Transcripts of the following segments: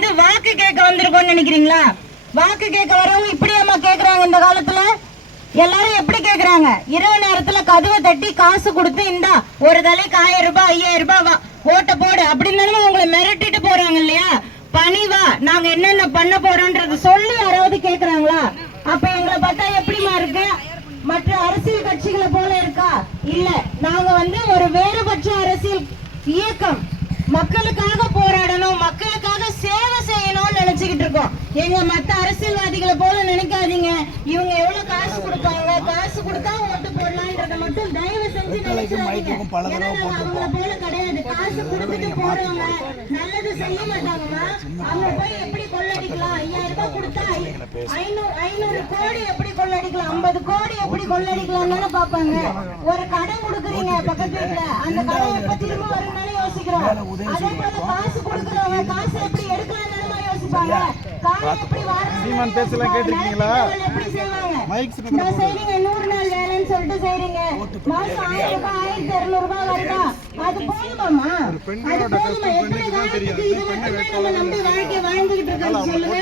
வந்து வாக்கு கேட்க வந்திருக்கோம்னு நினைக்கிறீங்களா? வாக்கு கேட்க வரவங்க இப்படியாம்மா கேக்குறாங்க இந்த காலத்துல? எல்லாரும் எப்படி கேக்குறாங்க? இரவு நேரத்துல கதவை தட்டி காசு கொடுத்து இந்தா ஒரு தலைக்கு ஆயிரம் ரூபாய் ஐயாயிரம் ரூபாய் வா ஓட்ட போடு அப்படின்னு உங்களை மிரட்டிட்டு போறாங்க இல்லையா? பணிவா நாங்க என்னென்ன பண்ண போறோம்ன்றது சொல்லி யாராவது கேக்குறாங்களா? அப்ப எங்களை பார்த்தா எப்படிமா இருக்கு? மற்ற அரசியல் கட்சிகளை போல இருக்கா? இல்ல நாங்க வந்து ஒரு வேறுபட்ச அரசியல் இயக்கம். மக்களுக்காக போராடணும் மக்களுக்காக சேவை செய்யணும்னு நினைச்சுக்கிட்டு இருக்கோம். எங்க மத்த அரசியல்வாதிகளை போல நினைக்காதீங்க. இவங்க எவ்வளவு காசு கொடுப்பாங்க? காசு கொடுத்தா ஓட்டு போடலாம்ன்றத மட்டும் தயவு செஞ்சு நாங்க அவங்கள போல கிடையாது. காசு கொடுத்துட்டு போறவங்க நல்லது செய்ய மாட்டாங்கம்மா. அவங்க போய் எப்படி கொள்ளடிக்கலாம்? ஐயாயிரம் ரூபாய் கொடுத்தா ஐநூறு ஐநூறு கோடி எப்படி கொள்ளடிக்கலாம்? ஐம்பது கோடி எப்படி கொள்ளடிக்கலாம் தானே பாப்பாங்க ஒரு கடன் கொடுக்குறீங்க பக்கத்து வீட்டுல அந்த கடன் எப்ப திரும்ப வரும்னு யோசிக்கிறோம். அதே போல காசு கொடுக்குறவங்க காசு எப்படி எடுக்கலாம் சீமான் பேச்செல்லாம் கேட்டிருக்கீங்களா? மைக் செய்றீங்க நூறு நாள் வேலைன்னு சொல்லிட்டு செய்றீங்க. மாசம் ஆயிரம் ரூபாய் ஆயிரத்தி இருநூறு ரூபாய் வருதா? அது போதுமாமா அது போதுமா? எத்தனை. காலத்துக்கு இது மட்டுமே நம்ம நம்பி வாழ்க்கை வாழ்ந்துகிட்டு இருக்கோம் சொல்லுங்க.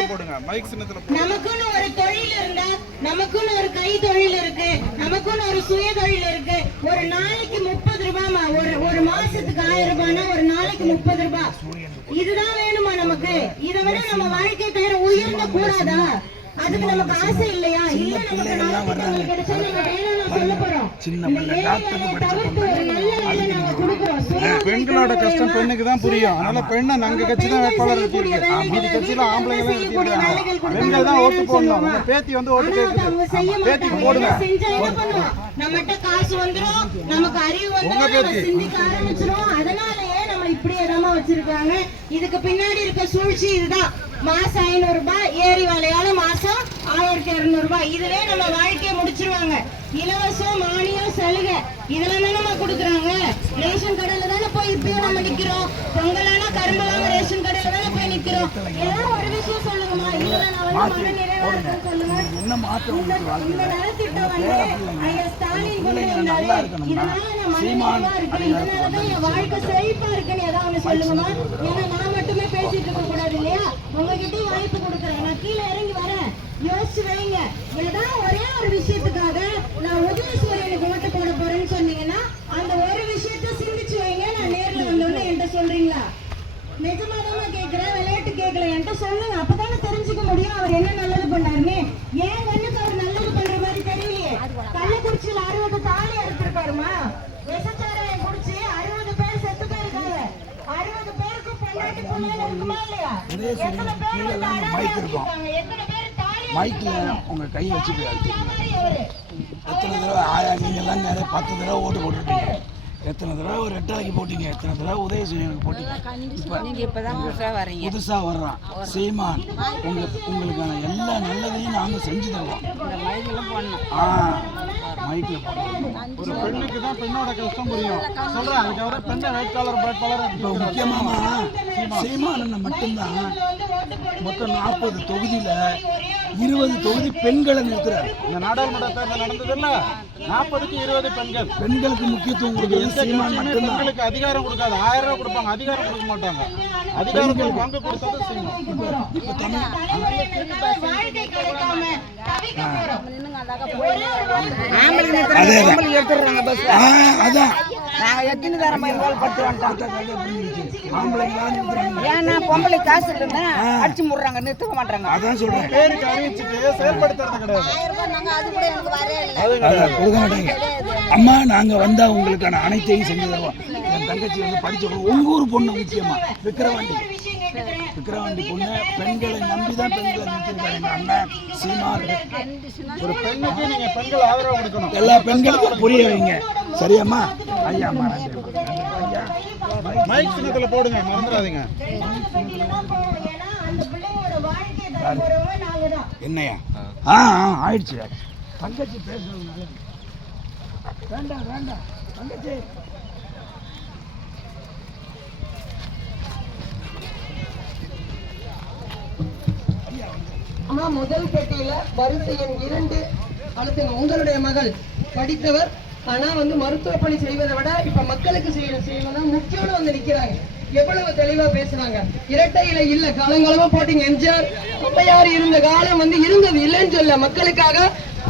நமக்குன்னு ஒரு தொழில் இருந்தா நமக்குன்னு ஒரு கை தொழில் இருக்கு நமக்குன்னு ஒரு சுய தொழில் இருக்கு. ஒரு நாளைக்கு முப்பது ரூபாய்மா ஒரு ஒரு மாசத்துக்கு ஆயிரம் ரூபாய்னா ஒரு நாளைக்கு முப்பது ரூபாய் இதுதான் இதை விட நம்ம வாழ்க்கை தவிர உயர்ந்த கூடாதா? அதுக்கு நமக்கு ஆசை இல்லையா? இல்ல நமக்கு நலத்திட்டங்கள் கிடைச்சா நம்ம வேணும்னு சொல்ல போறோம். இந்த ஏழை தவிர்த்து ஒரு நல்ல வேலை நாங்க கொடுக்குறோம். பெண்களோட கஷ்டம் பெண்ணுக்கு தான் புரியும். அதனால பெண்ணை நாங்க கட்சி தான் வேட்பாளர் இருக்கு மீதி கட்சியில ஆம்பளைங்க இருக்காங்க பெண்கள் தான் ஓட்டு போடணும். பேத்தி வந்து ஓட்டு கேட்குது. மாட்டாங்க. போடுங்க? நம்மகிட்ட காசு வந்துரும், நமக்கு அறிவு வந்துரும், சிந்திக்க ஆரம்பிச்சிருவோம். அதனாலயே நம்மள இப்படியே தாம்மா வச்சிருக்காங்க. இதுக்கு பின்னாடி இருக்க சூழ்ச்சி இதுதான். மாசம் ஐநூறு ரூபாய் ஏரி வேலையால மாசம் ஆயிரத்தி இருநூறு ரூபாய் இதுலயே நம்ம வாழ்க்கையை முடிச்சிருவாங்க. இலவசம் மானியம் சலுகை. இதெல்லாம் தானே கொடுக்குறாங்க. ரேஷன் கடையில தானே போய் இப்பயும் நம்ம நிக்கிறோம். பொங்கலானா கரும்பலாம ரேஷன் கடையில தானே போய் நிக்கிறோம். ஏதாவது ஒரு விஷயம் சொல்லுங்கம்மா. இதுல நான் வந்து மன நிறைவா சொல்லுங்க இந்த நலத்திட்டம் வந்து ஐயா ஸ்டாலின் இதனால நான் மன நிறைவா இருக்கேன். இதனாலதான் என் வாழ்க்கை செழிப்பா இருக்குன்னு ஏதாவது சொல்லுங்கம்மா. ஏன்னா நான் மட்டுமே பேசிட்டு இருக்க கூடாது இல்லையா? உங்ககிட்டயும் வாய்ப்பு கொடுக்குறேன். நான் கீழே இறங்கி வரேன். யோசிச்சு வைங்க. ஏதாவது ஒரே ஒரு விஷயத்துக்காக நான் உதயசூரியனுக்கு ஓட்டு போட போறேன்னு சொன்னீங்கன்னா, அந்த ஒரு விஷயத்தை சிந்திச்சு வைங்க. நான் நேர்ல வந்தோடனே என்கிட்ட சொல்றீங்களா நிஜமாதாம்மா கேக்குறேன் விளையாட்டு கேட்கல என்கிட்ட சொல்லுங்க அப்பதானே தெரிஞ்சுக்க முடியும் அவர் என்ன நல்லது பண்ணாருன்னு ஏன் கண்ணுக்கு அவர் நல்லது மாதிரி தெரியலையே கள்ளக்குறிச்சியில் அறுபது தாலி அறுத்திருக்காருமா விஷச்சாராயம் குடிச்சு அறுபது பேர் செத்து போயிருக்காங்க. அறுபது பேருக்கு பொண்டாட்டி பிள்ளைங்க இருக்குமா இல்லையா? எத்தனை பேர் வந்து அனாதை ஆக்கியிருக்காங்க? எத்தனை பேர் தாலி மைக்ல உங்க கை வச்சு போய் அழுத்திங்க அந்த மாதிரி அவரு எத்தனை தடவை ஆயா நீங்கெல்லாம் நிறைய பத்து தடவை ஓட்டு போட்டுருப்பீங்க எத்தனை தடவை ஒரு ரெட்டாளைக்கு போட்டீங்க? எத்தனை தடவை உதயசூரியனுக்கு போட்டீங்க? இப்போ நீங்க இப்பதான் புதுசா வரீங்க. புதுசா வர்றான் சீமான் உங்க உங்களுக்கான எல்லா நல்லதையும் நாங்க செஞ்சு தருவோம் இந்த போடணும். ஆ மைக்ல போடுவோம் ஒரு பெண்ணுக்கு தான் பெண்ணோட கஷ்டம் புரியும். சொல்றேன் அதுக்காக பெண்ணை வேட்பாளர் வேட்பாளர் இப்போ முக்கியமாமா சீமானன் மட்டும்தான். மொத்தம் நாற்பது தொகுதியில இருபது தொகுதி பெண்களை நிறுத்துறாரு இந்த நாடாளுமன்ற தேர்தல் நடந்தது இல்ல நாற்பதுக்கு இருபது பெண்கள். பெண்களுக்கு முக்கியத்துவம் கொடுக்குறது சீமான் மட்டும்தான். பெண்களுக்கு அதிகாரம் கொடுக்காது. ஆயிரம் ரூபாய் கொடுப்பாங்க. அதிகாரம் கொடுக்க மாட்டாங்க. அதிகாரத்தில் பங்கு கொடுத்தது செய்யணும் இப்போ தமிழ் அதே அதான். நாங்க எத்தனை தரம் இருந்தாலும் பத்து வந்துட்டோம் ஏன்னா பொம்பளை காசு இல்லைன்னா அடிச்சு முடுறாங்க நிறுத்த மாட்டாங்க அதான் சொல்றேன். பேருக்கு அறிவிச்சுட்டு செயல்படுத்துறது கிடையாது. அதான் கொடுக்க மாட்டாங்க. அம்மா நாங்க வந்தா உங்களுக்கான அனைத்தையும் செஞ்சு தருவோம். என் தங்கச்சி வந்து படிச்ச உங்க ஊர் பொண்ணு முக்கியமா? விக்கிரவாண்டி. விக்கிரவாண்டி பொண்ணு பெண்களை நம்பி தான் பெண்களை நிறுத்திருக்காங்க அண்ணன் சீமான் ஒரு பெண்ணுக்கு நீங்க பெண்கள் ஆதரவு கொடுக்கணும். எல்லா பெண்களுக்கும் புரிய வைங்க. சரியாம்மா? ஐயா அம்மா நன்றி ஐயா. மைக் சின்னத்துல போடுங்க. மறந்துடாதீங்க. என்னையா? ஆ ஆ ஆயிடுச்சு. தங்கச்சி பேசுறது வேண்டாம் வேண்டாம். தங்கச்சி அம்மா முதல் பெட்டியில வரிசை எண் இரண்டு அழுத்துங்க உங்களுடைய மகள் படித்தவர் ஆனா வந்து மருத்துவ பணி செய்வதை விட இப்ப மக்களுக்கு செய்யணும் செய்வதான் முக்கியம்னு வந்து நிக்கிறாங்க. எவ்வளவு தெளிவா பேசுறாங்க. இரட்டை இல்ல காலங்காலமா போட்டீங்க எம்ஜிஆர். அம்மையார் இருந்த காலம் வந்து இருந்தது இல்லைன்னு சொல்ல மக்களுக்காக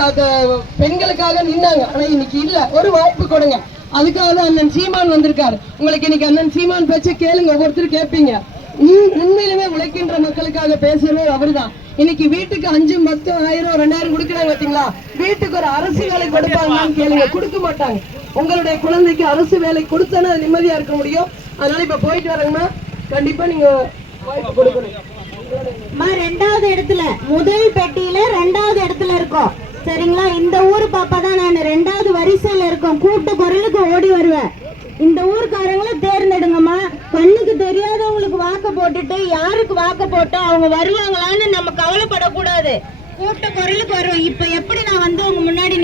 அது பெண்களுக்காக நின்னாங்க. ஆனா இன்னைக்கு இல்ல. ஒரு வாய்ப்பு கொடுங்க. அதுக்காக தான் அண்ணன் சீமான் வந்திருக்காரு. உங்களுக்கு இன்னைக்கு அண்ணன் சீமான் பேச்ச கேளுங்க. ஒவ்வொருத்தரும் கேட்பீங்க. உம் உண்மையிலுமே உழைக்கின்ற மக்களுக்காக பேசுறவர் அவர்தான். இன்னைக்கு வீட்டுக்கு அஞ்சு பத்து ஆயிரம் ரெண்டாயிரம் கொடுக்குறாங்க பாத்தீங்களா? வீட்டுக்கு ஒரு அரசு வேலை கொடுப்பாங்கன்னு கேளுங்க. கொடுக்க மாட்டாங்க. உங்களுடைய குழந்தைக்கு அரசு வேலை கொடுத்தானே அது நிம்மதியா இருக்க முடியும். அதனால இப்ப போயிட்டு வரேங்கம்மா. கண்டிப்பா நீங்க வாய்ப்பு கொடுக்கணும். அம்மா ரெண்டாவது இடத்துல முதல் பெட்டியில ரெண்டாவது இடத்துல இருக்கோம். சரிங்களா? இந்த ஊர் பாப்பா தான் நான். ரெண்டாவது வரிசையில இருக்கோம். கூட்டு குரலுக்கு ஓடி வருவேன். இந்த ஊருக்காரங்களும் தேர்ந்தெடுங்கம்மா. கண்ணுக்கு தெரியாத வாக்க போட்டுட்டு யாருக்கு வாக்க போட்டோம் அவங்க வருவாங்களான்னு நம்ம கவலைப்படக்கூடாது. கூட்ட குரலுக்கு வருவோம் இப்ப எப்படி நான் வந்து உங்க முன்னாடி